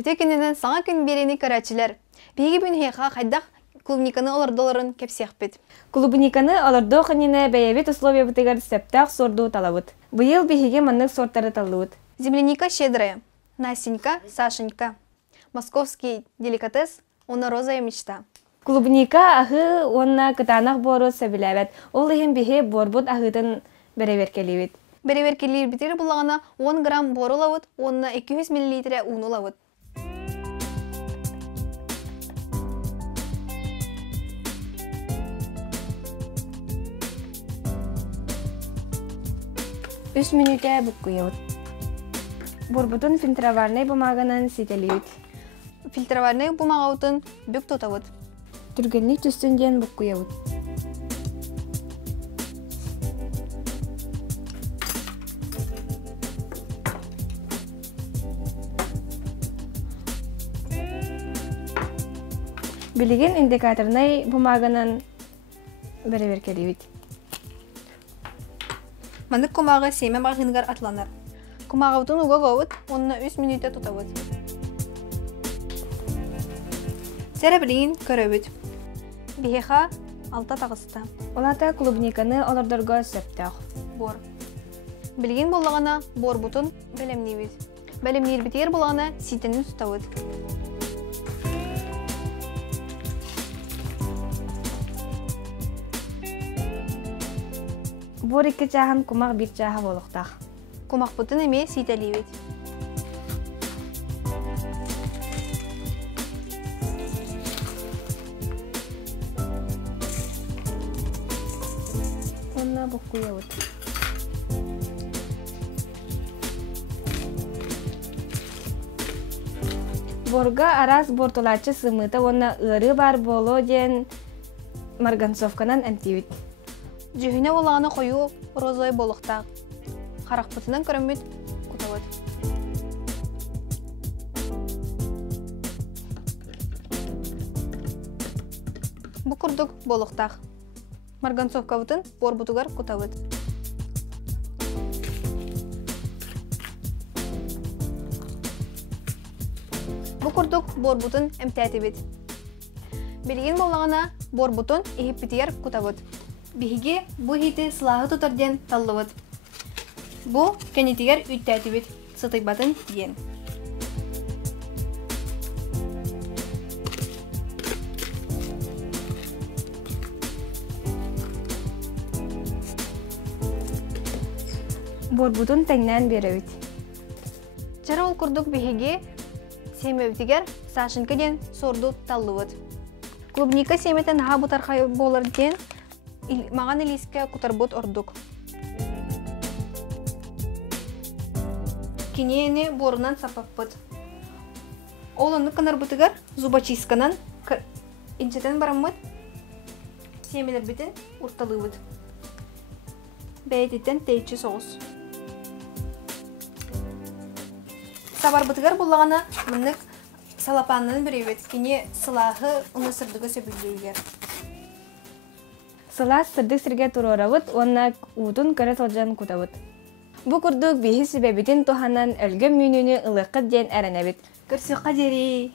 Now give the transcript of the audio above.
Өтекенінен саңа күн берені көрәтшілер. Бейгі бүн хейқа қайдақ клубниканы олардоларын кепсияқпет. Клубниканы олардо қаніне бәйәбет условия бұтығар сәптақ сорду талабыт. Бұйыл бейге маннық сорттары талуыт. Земляника щедрая, Настенька, Сашенька. Московский деликатес, она розовая мечта. Клубника ахы онна кытанақ бору сәбіләбәт. Ол ехен бейге борбут ахытын бәрәверкелевет. Бәрәверкелер бітері бұлағына 10 грамм бору лауыт, онна 200 мл уну лауыт. Үш минутя бұққыйыт. Борбутын фильтроварнай бумағынан сетелейт. Фильтроварнай бумағаутын бүк тұтауыт. Түргенлік түстінден бұққыйыт. Білеген индикаторнай бумағынан бәрәверкелейт. Мандык кумағы сейме бағынғар атланар. Кумағаутын уға ғауыт, онына 3 минутта тұтауыт. Сәрі білейін көрәуіт. Бейеға 6 тағысты. Олата клубниканы олардырға сөптәқ. Бор. Білейін болағына бор бұтын бәлемнейбіт. Бәлемнейр бітер болағына ситенін тұтауыт. Бор 2 чаһан кумақ 1 чаһа болуқтақ. Кумақ бұтын әме ситәлейбіт. Онна бұққыйауыт. Борға арас бортулачы сымыты онна ұры бар болу ден марганцовканан әмтейбіт. Жүхіне олағына қойу розой болуқтақ. Қарақ бұтынан көрімбет күтауыт. Бұ күрдік болуқтақ. Марганцовка бұтын бор бұтығар күтауыт. Бұ күрдік бор бұтын әмтәті бет. Белген болағына бор бұтын ехіп бітер күтауыт. Биһиге бу хите сылағы тұтарден таллывыт. Бу кәнетігер үттәті бет сытайбатын ден. Борбутун тәңнән берәуіт. Чара ол күрдік биһиге семебітігер Сашенька ден сорду таллывыт. Клубника семетен ха бұтарқай болар ден маған илиске кутарбот ордук. Кинене борунан сапаппыт. Оланы канар бутыгар зубочистканан инчетен бараммыт. Семелер битен урталыбыт. Бәйтеттен тейчі соғыз. Сабар бутыгар болағана мұнық салапанын біревет. Кине сылағы ұны сырдығы сөбілдеугер. Сылас сырдық сірге тұруыравыт, онна ұтын көрі толжан күтавыт. Бұ күрдік бейі себебетін тұханан өлгі мүйнүні ылыққы ден әрінәбет. Көрсіққа дері.